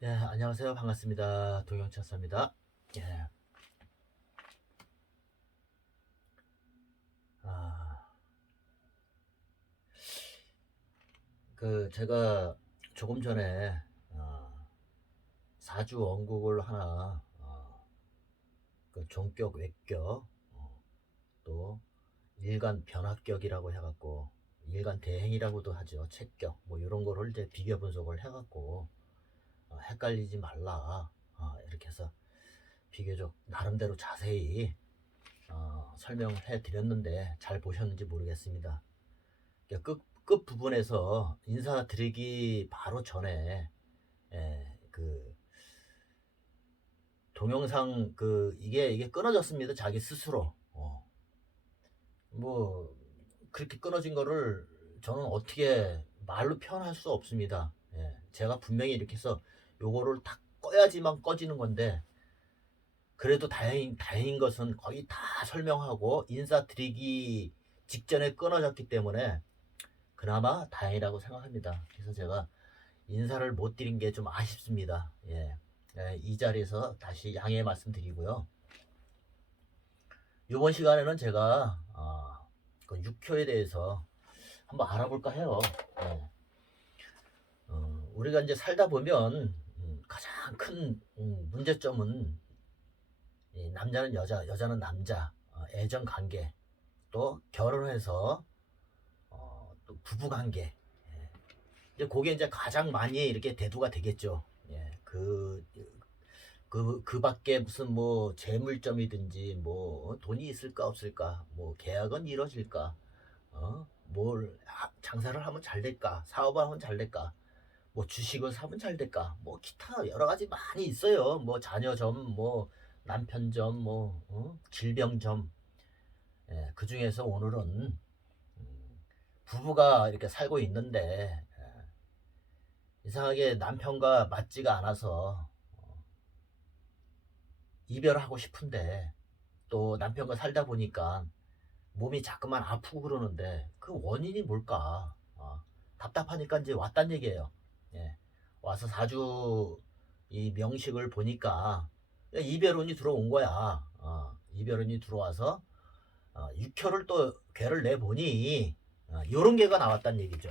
예, 안녕하세요. 반갑습니다. 동영차사입니다. 예. 아, 그, 제가 조금 전에, 어, 사주 원국을 하나, 어, 그 종격, 외격, 어, 또 일간 변화격이라고 해갖고, 일간 대행이라고도 하죠. 체격, 뭐, 이런 거를 이제 비교 분석을 해갖고, 어, 헷갈리지 말라. 어, 이렇게 해서 비교적 나름대로 자세히 어, 설명을 해 드렸는데 잘 보셨는지 모르겠습니다. 끝, 끝 부분에서 인사드리기 바로 전에 예, 그 동영상 그 이게 이게 끊어졌습니다. 자기 스스로. 어. 뭐 그렇게 끊어진 거를 저는 어떻게 말로 표현할 수 없습니다. 예, 제가 분명히 이렇게 해서 요거를 다 꺼야지만 꺼지는 건데 그래도 다행 다행인 것은 거의 다 설명하고 인사드리기 직전에 끊어졌기 때문에 그나마 다행이라고 생각합니다. 그래서 제가 인사를 못 드린 게 좀 아쉽습니다. 예. 예, 이 자리에서 다시 양해 말씀드리고요. 이번 시간에는 제가 어, 그 육효에 대해서 한번 알아볼까 해요. 예. 어, 우리가 이제 살다 보면 음, 가장 큰 음, 문제점은 이 남자는 여자, 여자는 남자, 어, 애정 관계, 또 결혼해서 어, 또 부부 관계. 예. 이제 그게 이제 가장 많이 이렇게 대두가 되겠죠. 예. 그, 그, 그 밖에 무슨 뭐 재물점이든지 뭐 돈이 있을까 없을까, 뭐 계약은 이루어질까, 어? 뭘 하- 장사를 하면 잘 될까, 사업을 하면 잘 될까, 뭐 주식을 사면 잘 될까, 뭐 기타 여러 가지 많이 있어요. 뭐 자녀 점, 뭐 남편 점, 뭐 어? 질병 점. 예, 그 중에서 오늘은 음, 부부가 이렇게 살고 있는데 예, 이상하게 남편과 맞지가 않아서 어, 이별을 하고 싶은데 또 남편과 살다 보니까 몸이 자꾸만 아프고 그러는데 그 원인이 뭘까? 어, 답답하니까 이제 왔단 얘기예요. 예, 와서 사주 이 명식을 보니까 이별운이 들어온 거야. 어, 이별운이 들어와서 어, 육효를 또 괴를 내 보니 어, 요런 개가 나왔단 얘기죠.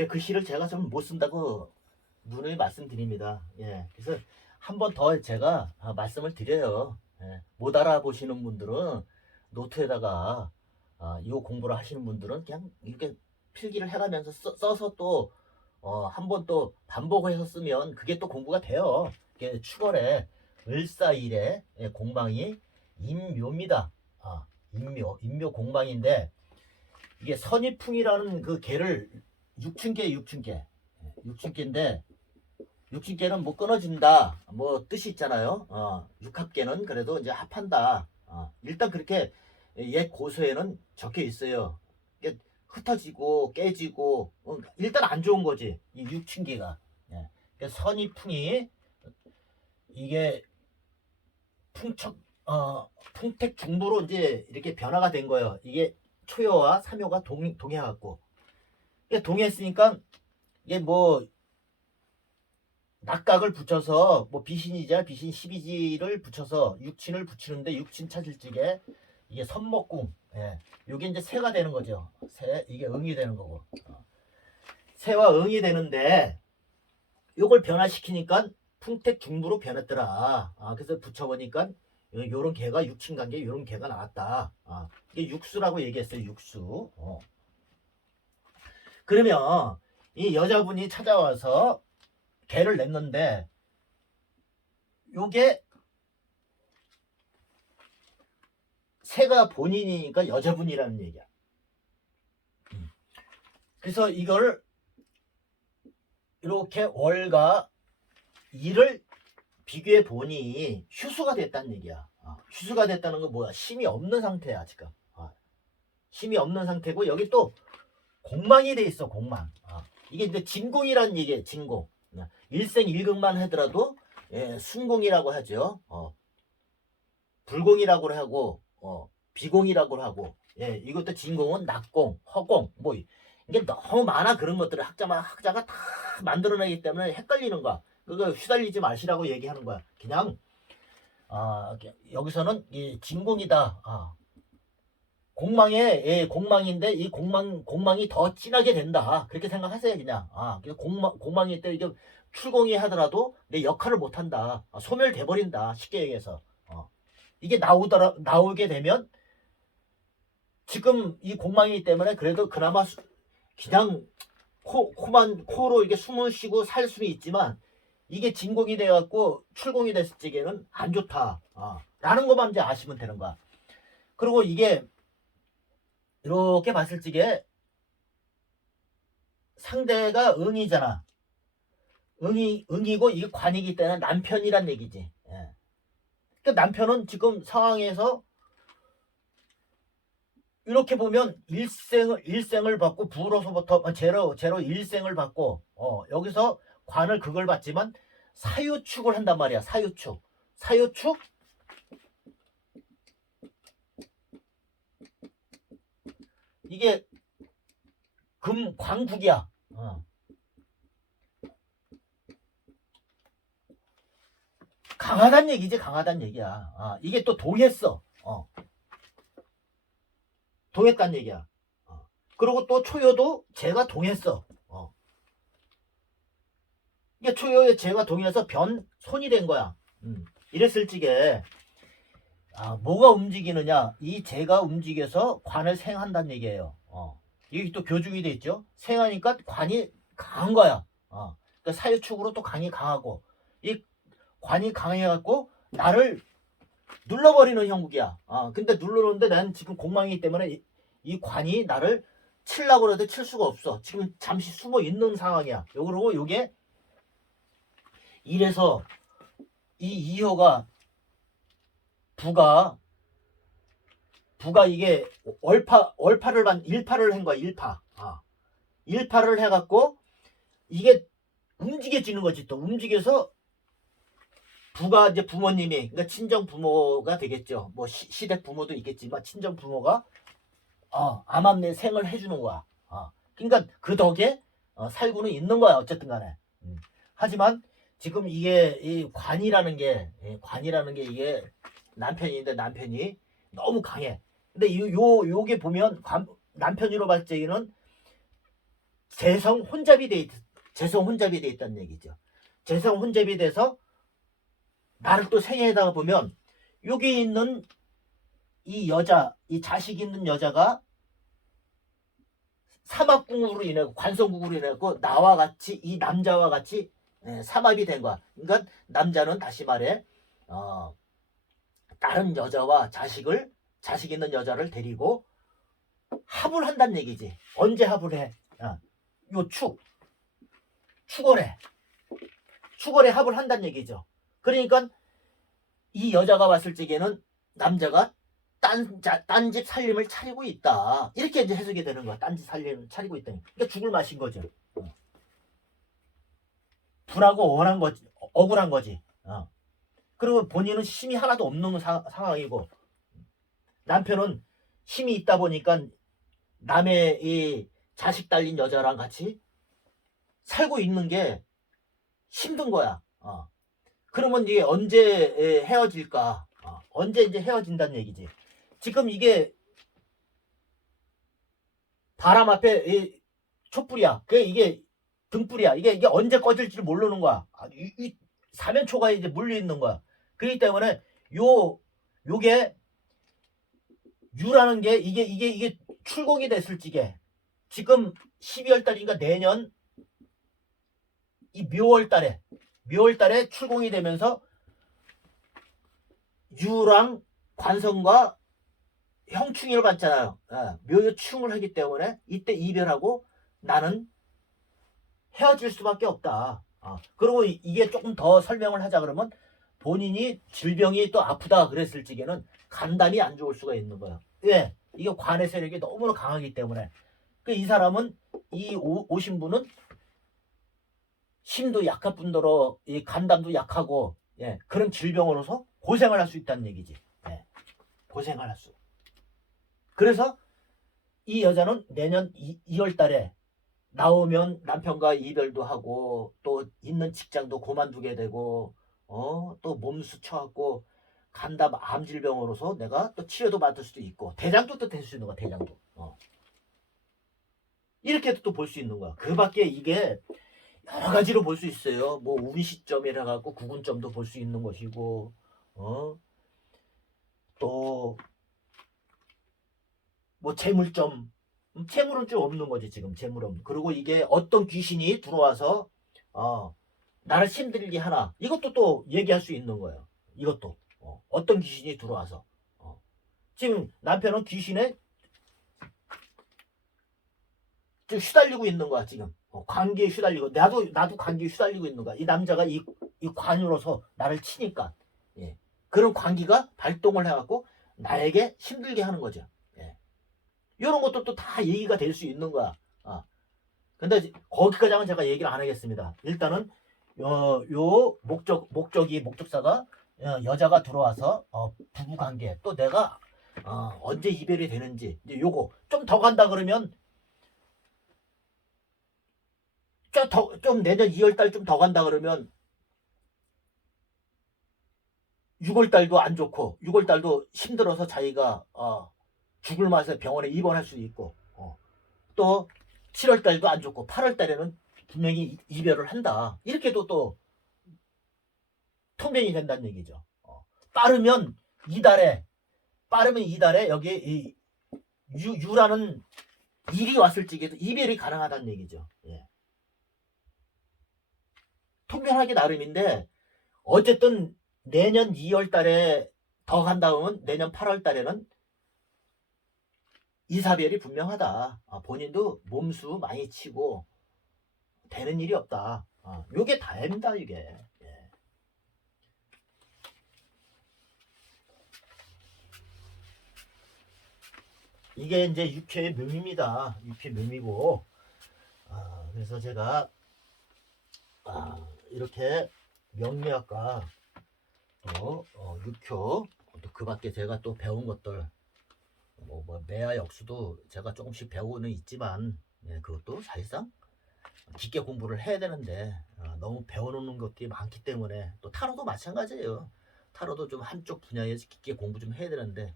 어. 그 시를 제가 좀 못 쓴다고 누누이 말씀드립니다. 예, 그래서 한 번 더 제가 아, 말씀을 드려요. 예, 못 알아보시는 분들은 노트에다가 아, 이 공부를 하시는 분들은 그냥 이렇게 필기를 해가면서 써, 써서 또 어, 한 번 또 반복해서 쓰면 그게 또 공부가 돼요. 이게 축월에 을사일에 예, 공방이 임묘입니다. 아, 임묘, 임묘 공방인데 이게 선이풍이라는 그 개를 육춘개, 육춘개, 예, 육춘개인데 육신계는 뭐 끊어진다 뭐 뜻이 있잖아요. 어, 육합계는 그래도 이제 합한다. 어, 일단 그렇게 옛 고서에는 적혀 있어요. 흩어지고 깨지고 어, 일단 안 좋은 거지 이 육친계가. 예. 그러니까 선이 풍이 이게 풍척 어 풍택 중부로 이제 이렇게 변화가 된 거예요. 이게 초여와 삼요가 동 동해갖고 동해했으니까 이게 뭐 낙각을 붙여서 뭐 비신이자 비신 12지를 붙여서 육친을 붙이는데 육친 찾을 적에 이게 선목궁 예. 요게 이제 새가 되는 거죠. 새 이게 응이 되는 거고. 어. 새와 응이 되는데 요걸 변화시키니까 풍택 중부로 변했더라. 아, 그래서 붙여보니까 요- 요런 개가 육친 관계 요런 개가 나왔다. 아, 이게 육수라고 얘기했어요. 육수. 어. 그러면 이 여자분이 찾아와서 개를 냈는데 요게 새가 본인이니까 여자분이라는 얘기야. 음. 그래서 이걸 이렇게 월과 일을 비교해 보니 휴수가 됐다는 얘기야. 아, 휴수가 됐다는 건 뭐야? 힘이 없는 상태야 지금. 아, 힘이 없는 상태고 여기 또 공망이 돼 있어 공망. 아, 이게 이제 진공이라는 얘기예요. 진공. 아, 일생 일극만 하더라도 예, 순공이라고 하죠. 어, 불공이라고 하고 어, 비공이라고 하고 예, 이것도 진공은 낙공, 허공 뭐 이게 너무 많아 그런 것들을 학자만 학자가 다 만들어내기 때문에 헷갈리는 거야. 그거 휘달리지 마시라고 얘기하는 거야. 그냥 아 여기서는 이 진공이다. 아, 공망에 예, 공망인데 이 공망 공망이 더 진하게 된다. 그렇게 생각하세요 그냥. 아 그래서 공망 공망일 때 이게 출공이 하더라도 내 역할을 못 한다. 아, 소멸돼 버린다. 쉽게 얘기해서. 어. 이게 나오더라 나오게 되면 지금 이 공망이기 때문에 그래도 그나마 수- 그냥 코, 코만 코로 이게 숨을 쉬고 살 수는 있지만 이게 진공이 돼갖고 출공이 됐을 적에는 안 좋다. 아, 라는 것만 이제 아시면 되는 거야. 그리고 이게 이렇게 봤을 적에 상대가 응이잖아. 응이 응이고 이게 관이기 때문에 남편이란 얘기지. 예. 그러니까 남편은 지금 상황에서 이렇게 보면 일생을 일생을 받고 부로서부터 어, 제로 제로 일생을 받고 어 여기서 관을 그걸 받지만 사유축을 한단 말이야 사유축 사유축 이게 금 광국이야 어. 강하단 얘기지 강하단 얘기야 아, 이게 또 동했어 어. 동했단 얘기야. 어. 그리고 또 초여도 제가 동했어. 어. 이게 초여에 제가 동해서 변 손이 된 거야. 음. 이랬을 적에 아, 뭐가 움직이느냐? 이 제가 움직여서 관을 생한다는 얘기예요. 어. 이게 또 교중이 돼 있죠. 생하니까 관이 강한 거야. 어. 그러니까 사유축으로 또 강이 강하고 이 관이 강해갖고 나를 눌러버리는 형국이야. 아, 근데 누르는데 난 지금 공망이기 때문에 이, 이 관이 나를 칠라고 해도 칠 수가 없어. 지금 잠시 숨어 있는 상황이야. 요 그러고 요게 이래서 이 이효가 부가 부가 이게 월파 월파를 반 일파를 한 거야. 일파. 아. 일파를 해갖고 이게 움직여지는 거지 또 움직여서 부가 이제 부모님이 그러니까 친정 부모가 되겠죠. 뭐 시, 시댁 부모도 있겠지만 친정 부모가 어, 암암내 생을 해주는 거야. 어. 그러니까 그 덕에 어, 살고는 있는 거야. 어쨌든 간에. 음. 하지만 지금 이게 이 관이라는 게 예, 관이라는 게 이게 남편인데 남편이 너무 강해. 근데 요, 요 요게 보면 관, 남편으로 봤을 때는 재성 혼잡이 돼 있, 재성 혼잡이 돼 있다는 얘기죠. 재성 혼잡이 돼서 나를 또 생애에다가 보면 여기 있는 이 여자, 이 자식 있는 여자가 삼합궁으로 인해 관성궁으로 인해 고 나와 같이 이 남자와 같이 예, 삼합이 된 거야. 그러니까 남자는 다시 말해 어, 다른 여자와 자식을 자식 있는 여자를 데리고 합을 한다는 얘기지. 언제 합을 해? 어, 요 축, 축원해. 추걸에 합을 한다는 얘기죠. 그러니까 이 여자가 봤을 적에는 남자가 딴 집 살림을 차리고 있다. 이렇게 이제 해석이 되는 거야. 딴 집 살림을 차리고 있다니. 그러니까 죽을 맛인 거죠. 어. 분하고 거지, 억울한 거지. 어. 그리고 본인은 힘이 하나도 없는 사- 상황이고 남편은 힘이 있다 보니까 남의 이 자식 달린 여자랑 같이 살고 있는 게 힘든 거야. 어. 그러면 이게 언제 에, 헤어질까? 어, 언제 이제 헤어진다는 얘기지. 지금 이게 바람 앞에 이 촛불이야. 그 이게 등불이야. 이게 이게 언제 꺼질지 모르는 거야. 아, 이, 이 사면초가 이제 물려 있는 거야. 그렇기 때문에 요 요게 유라는 게 이게 이게 이게 출공이 됐을 적에 지금 12월 달인가 내년 이 묘월 달에 묘월 달에 출공이 되면서 유랑 관성과 형충을 받잖아요. 예, 묘충을 하기 때문에 이때 이별하고 나는 헤어질 수밖에 없다. 어, 그리고 이- 이게 조금 더 설명을 하자 그러면 본인이 질병이 또 아프다 그랬을 적에는 간담이 안 좋을 수가 있는 거예요. 왜? 이게 관의 세력이 너무나 강하기 때문에. 그 이 사람은 이 오, 오신 분은 힘도 약할 뿐더러 이 간담도 약하고 예, 그런 질병으로서 고생을 할 수 있다는 얘기지. 예, 고생을 할 수. 그래서 이 여자는 내년 2, 월 달에 나오면 남편과 이별도 하고 또 있는 직장도 그만두게 되고 어, 또 몸수 쳐갖고 간담 암 질병으로서 내가 또 치료도 받을 수도 있고 대장도 또 될 수 있는 거야 대장도. 어. 이렇게도 또볼 수 있는 거야. 그 밖에 이게 여러 가지로 볼 수 있어요. 뭐 운시점이라 갖고 구군점도 볼 수 있는 것이고, 어, 또, 뭐 재물점, 음, 재물은 좀 없는 거지 지금 재물 없는. 그리고 이게 어떤 귀신이 들어와서 어, 나를 힘들게 하나. 이것도 또 얘기할 수 있는 거예요. 이것도 어, 어떤 귀신이 들어와서 어. 지금 남편은 귀신에 좀 휘달리고 있는 거야 지금 어, 관계에 휘달리고 나도 나도 관계에 휘달리고 있는 거야 이 남자가 이, 이 관으로서 나를 치니까 예. 그런 관계가 발동을 해갖고 나에게 힘들게 하는 거죠 예. 이런 것도 또 다 얘기가 될 수 있는 거야 아. 근데 이제 거기까지는 제가 얘기를 안 하겠습니다 일단은 어, 요 목적 목적이 목적사가 어, 여자가 들어와서 어, 부부 관계 또 내가 어, 언제 이별이 되는지 이제 요거 좀 더 간다 그러면 좀, 내년 2월 달 좀 더 간다 그러면 6월 달도 안 좋고 6월 달도 힘들어서 자기가 어, 죽을 맛에 병원에 입원할 수도 있고 어. 또 7월 달도 안 좋고 8월 달에는 분명히 이- 이별을 한다 이렇게도 또 통변이 된다는 얘기죠 어. 빠르면 이달에 빠르면 이달에 여기 이 유, 유라는 일이 왔을 적에도 이별이 가능하다는 얘기죠 예. 통변하기 나름인데 어쨌든 내년 2월 달에 더 간다면 내년 8월 달에는 이사별이 분명하다. 아, 본인도 몸수 많이 치고 되는 일이 없다. 아, 요게 다입니다 이게. 예. 이게 이제 육회의 묘미입니다. 육회 묘미고. 아, 그래서 제가 아, 이렇게 명리학과 또 어, 육효 또그 밖에 제가 또 배운 것들 뭐, 뭐 매화 역수도 제가 조금씩 배우는 있지만 예, 그것도 사실상 깊게 공부를 해야 되는데 어, 너무 배워놓는 것들이 많기 때문에 또 타로도 마찬가지예요. 타로도 좀 한쪽 분야에서 깊게 공부 좀 해야 되는데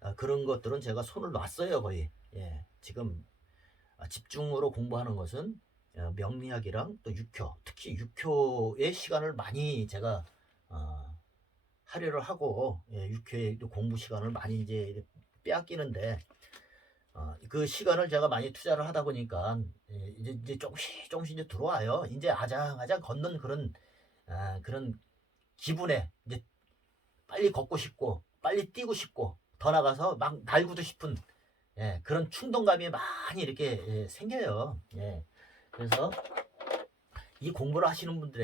아, 그런 것들은 제가 손을 놨어요 거의. 예, 지금 아, 집중으로 공부하는 것은 어, 명리학이랑 또 육효, 특히 육효의 시간을 많이 제가 어, 할애를 하고 예, 육효의 또 공부 시간을 많이 이제 빼앗기는데 어, 그 시간을 제가 많이 투자를 하다 보니까 예, 이제 이제 조금씩 조금씩 이제 들어와요. 이제 아장아장 걷는 그런 아, 그런 기분에 이제 빨리 걷고 싶고 빨리 뛰고 싶고 더 나가서 막 날고도 싶은 예, 그런 충동감이 많이 이렇게 예, 생겨요. 예. 그래서 이 공부를 하시는 분들의